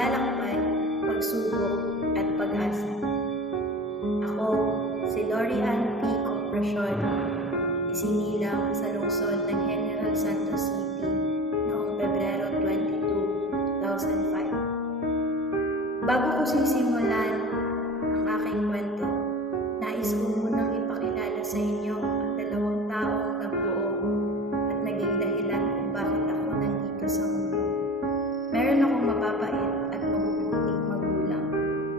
paglalakbay, pagsubok at pag-asa. Ako, si Lori Ann P. Compression, isinilang sa lungsod ng General Santos City noong Pebrero 22, 2005. Bago ko sisimulan ang aking kwento, nais ko munang ipakilala sa inyo ang dalawang taong nagbuo at naging dahilan kung bakit ako nandito sa mundo. Meron akong mababait at mabubuting magulang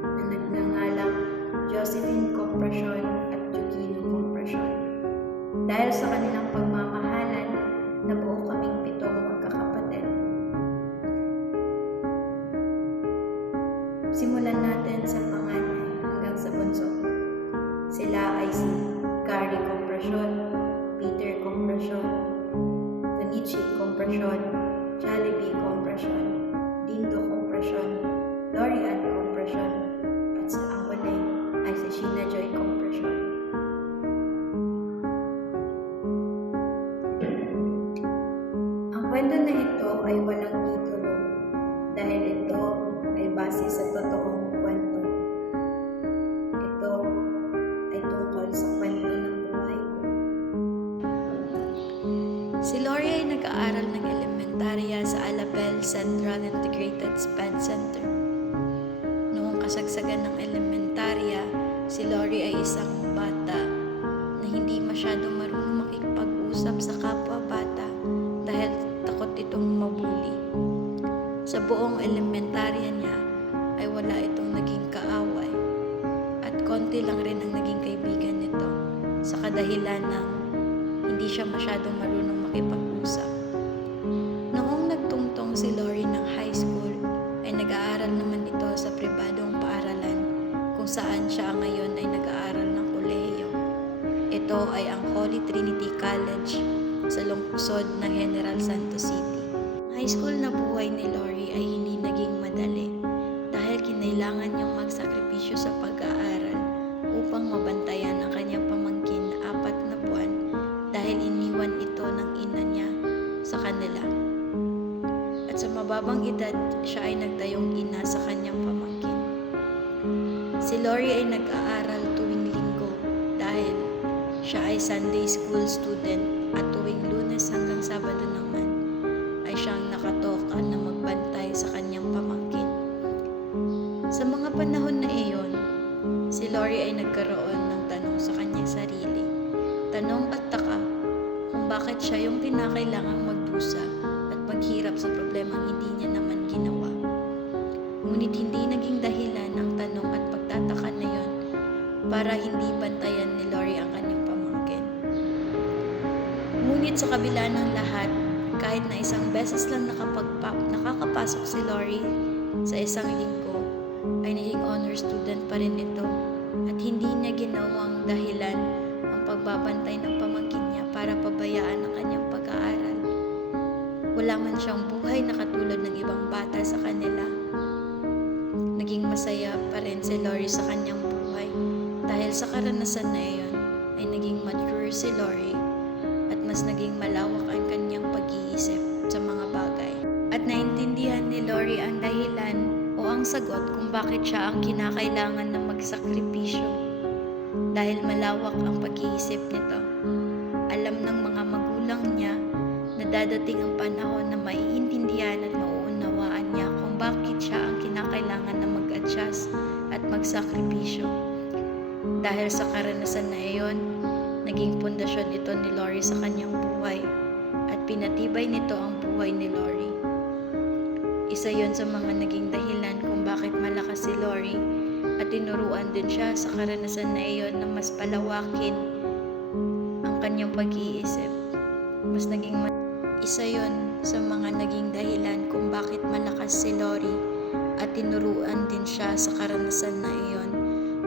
na nagngangalang Josephine Compression at Joaquino Compression. Dahil sa kanilang pagmamahalan, nabuo kaming 7 magkakapatid. Simulan natin sa panganay hanggang sa bunso. Sila ay si Gary Compression, Peter Compression, Tanichi Compression, Jollibee Compression, Dindo Compression, Lori Ann Compression, at sa ang huli ay si Sheena Joy Compression. Ang kwento na ito ay walang titulo dahil ito ay base sa totoong kwento. Ito ay tungkol sa kwento ng buhay ko. Si Lori ay nag-aaral ng elementarya sa Alabel Central Integrated SPED Center. Noong kasagsagan ng elementarya, si Lori ay isang bata na hindi masyadong marunong makipag-usap sa kapwa bata dahil takot itong mabuli. Sa buong elementarya niya ay wala itong naging kaaway at konti lang rin ang naging kaibigan nito sa kadahilan ng hindi siya masyadong marunong makipag-usap. Noong nagtungtong si Lori ng high school, ay nag-aaral naman ito sa pribadong paaralan kung saan siya ngayon ay nag-aaral ng kolehiyo. Ito ay ang Holy Trinity College sa lungsod ng General Santos City. High school na buhay ni Lori ay hindi naging madali dahil kinailangan niyang magsakripisyo sa pag-aaral upang mabantayan ang kanyang pamangkin na 4 na buwan dahil iniwan ito ng ina niya sa kanila. At sa mababang edad, siya ay nagtayong ina sa kanyang pamangkin. Si Lori ay nag-aaral tuwing linggo dahil siya ay Sunday school student at tuwing Lunes hanggang Sabado naman ay siyang nakatoka na magbantay sa kanyang pamangkin. Sa mga panahon na iyon, si Lori ay nagkaroon ng tanong sa kanyang sarili. Tanong at taka kung bakit siya yung kinakailangang magdusa at maghirap sa problemang hindi niya naman ginawa. Ngunit hindi naging dahilan ang tanong at pagtataka na yon para hindi bantayan ni Lori ang kanyang pamangkin. Ngunit sa kabila ng lahat, kahit na isang beses lang nakakapasok si Lori sa isang linggo, ay naging honor student pa rin ito at hindi niya ginawang dahilan ang pagbabantay ng pamangkin niya para pabayaan ang kanyang pag-aaral. Wala man siyang buhay na katulad ng ibang bata sa kanila. Naging masaya pa rin si Lori sa kanyang buhay dahil sa karanasan na iyon ay naging mature si Lori at mas naging malawak ang kanyang pag-iisip sa mga bagay. At naintindihan ni Lori ang dahilan o ang sagot kung bakit siya ang kinakailangan na magsakripisyo. Dahil malawak ang pag-iisip nito. Alam ng mga magulang niya na dadating ang panahon na maiintindihan at mauunawaan niya kung bakit siya ang kinakailangan na mag-adjust at magsakripisyo. Dahil sa karanasan na iyon, naging pundasyon ito ni Lori sa kanyang buhay at pinatibay nito ang buhay ni Lori. Isa yon sa mga naging dahilan kung bakit malakas si Lori at tinuruan din siya sa karanasan na iyon na mas palawakin ang kanyang pag-iisip. Isa yon sa mga naging dahilan kung bakit malakas si Lori at tinuruan din siya sa karanasan na iyon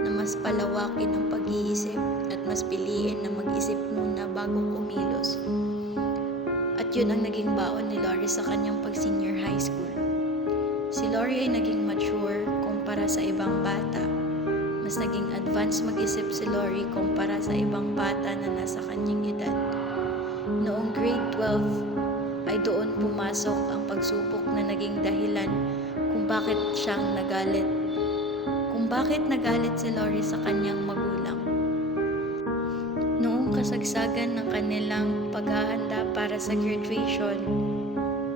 na mas palawakin ang pag-iisip at mas piliin na mag-isip muna bago kumilos. At yun ang naging baon ni Lori sa kanyang pag-senior high school. Si Lori ay naging mature kumpara sa ibang bata. Mas naging advanced mag-isip si Lori kumpara sa ibang bata na nasa kanyang edad. Noong grade 12 ay doon pumasok ang pagsubok na naging dahilan kung bakit siyang nagalit. Kung bakit nagalit si Lori sa kanyang magulang. Noong kasagsagan ng kanilang paghahanda para sa graduation,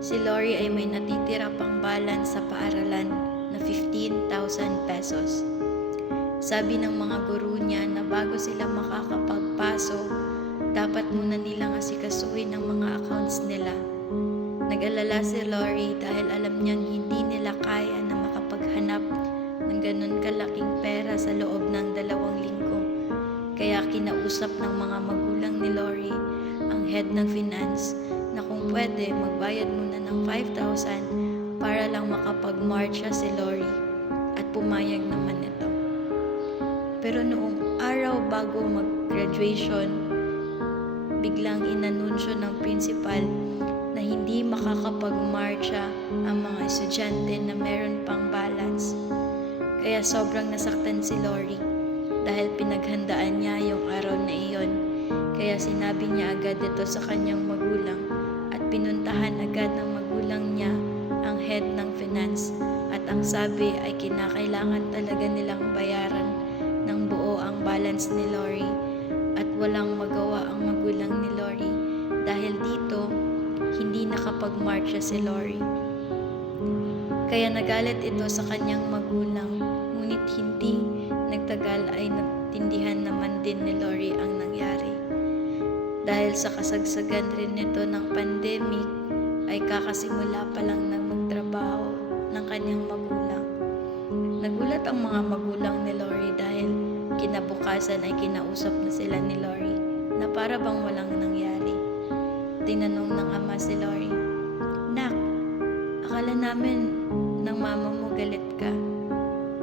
si Lori ay may natitira pang balance sa paaralan na 15,000 pesos. Sabi ng mga guru niya na bago sila makakapagpasok, dapat muna nilang asikasuhin ang mga accounts nila. Nag-alala si Lori dahil alam niyang hindi nila kaya na makapaghanap ng ganun kalaking pera sa loob ng 2 linggo. Kaya kinausap ng mga magulang ni Lori ang head ng finance na kung pwede magbayad muna ng 5,000 para lang makapag-marcha si Lori, at pumayag naman ito. Pero noong araw bago mag-graduation, biglang inanunsyo ng principal na hindi makakapag-marcha ang mga estudyante na meron pang balance. Kaya sobrang nasaktan si Lori dahil pinaghandaan niya yung araw na iyon. Kaya sinabi niya agad ito sa kanyang magulang at pinuntahan agad ng magulang niya ang head ng finance, at ang sabi ay kinakailangan talaga nilang bayaran ng buo ang balance ni Lori, at walang magawa ang magulang ni Lori dahil dito hindi nakapag-marcha si Lori. Kaya nagalit ito sa kanyang magulang, ngunit hindi nagtagal ay natindihan naman din ni Lori ang nangyari. Dahil sa kasagsagan rin nito ng pandemic ay kakasimula pa lang ng magtrabaho ng kanyang magulang. Nagulat ang mga magulang ni Lori dahil kinabukasan ay kinausap na sila ni Lori na para bang walang nangyari. Tinanong ng ama si Lori, "Nak, akala namin ng mama mo galit ka.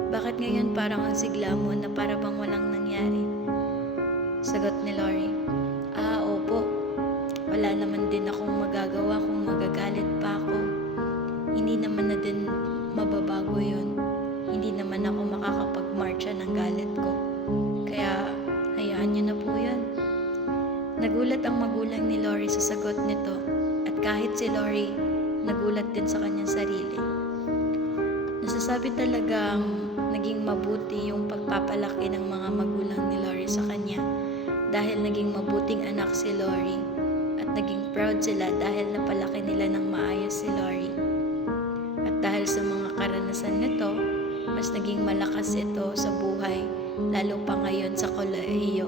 Bakit ngayon parang ang sigla mo na para bang walang nangyari?" Sagot ni Lori, "Opo. Wala naman din akong magagawa kung magagalit pa ako. Hindi naman na din mababago yun. Hindi naman ako makakapag-marcha ng galit ko. Kaya hayaan niyo na po yan." Nagulat ang magulang ni Lori sa sagot nito, at kahit si Lori, nagulat din sa kanyang sarili. Nasasabi talagang naging mabuti yung pagpapalaki ng mga magulang ni Lori sa kanya dahil naging mabuting anak si Lori, at naging proud sila dahil napalaki nila ng maayos si Lori. At dahil sa mga karanasan nito, mas naging malakas ito sa buhay, lalo pa ngayon sa kolehiyo,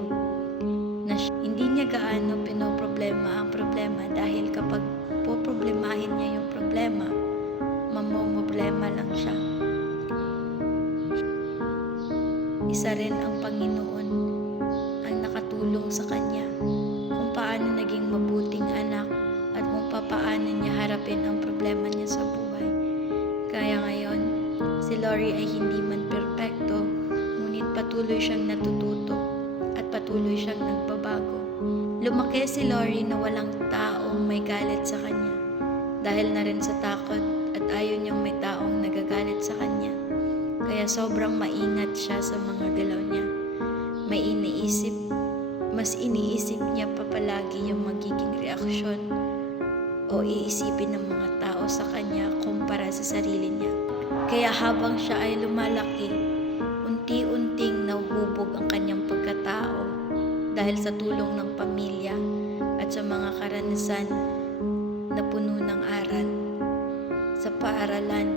na hindi niya gaano pinoproblema ang problema dahil kapag poproblemahin niya yung problema, mamomoblema lang siya. Isa rin ang Panginoon ang nakatulong sa kanya kung paano naging mabuting anak at kung paano niya harapin ang problema niya sa buhay. Kaya ngayon, si Lori ay hindi man perpekto, ngunit patuloy siyang natututo at patuloy siyang nagbabago. Lumaki si Lori na walang taong may galit sa kanya dahil na rin sa takot at ayaw niyang may taong nagagalit sa kanya. Kaya sobrang maingat siya sa mga galaw niya. Mas iniisip niya pa palagi yung magiging reaksyon o iisipin ng mga tao sa kanya kumpara sa sarili niya. Kaya habang siya ay lumalaki, unti-unting nahuhubog ang kanyang pagkatao dahil sa tulong ng pamilya at sa mga karanasan na puno ng aral. Sa paaralan,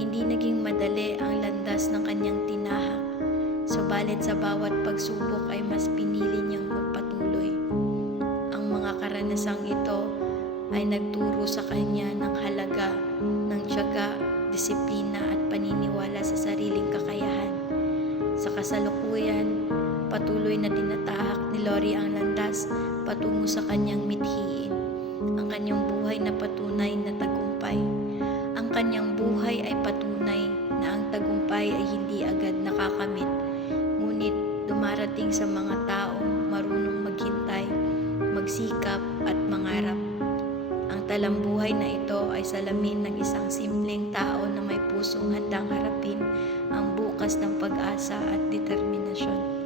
hindi naging madali ang landas ng kanyang tinahak, subalit sa bawat pagsubok ay mas pinili niyang magpatuloy. Ang mga karanasang ito ay nagturo sa kanya ng halaga ng tiyaga, disiplina at paniniwala sa sariling kakayahan. Sa kasalukuyan, patuloy na tinatahak ni Lori ang landas patungo sa kanyang mithiin, ang kanyang buhay na patunay na tagumpay. Ang kanyang buhay ay patunay na ang tagumpay ay hindi agad nakakamit, ngunit dumarating sa mga taong marunong maghintay, magsikap at mangarap. Ang talambuhay na ito ay salamin ng isang simpleng tao na may pusong handang harapin ang bukas ng pag-asa at determinasyon.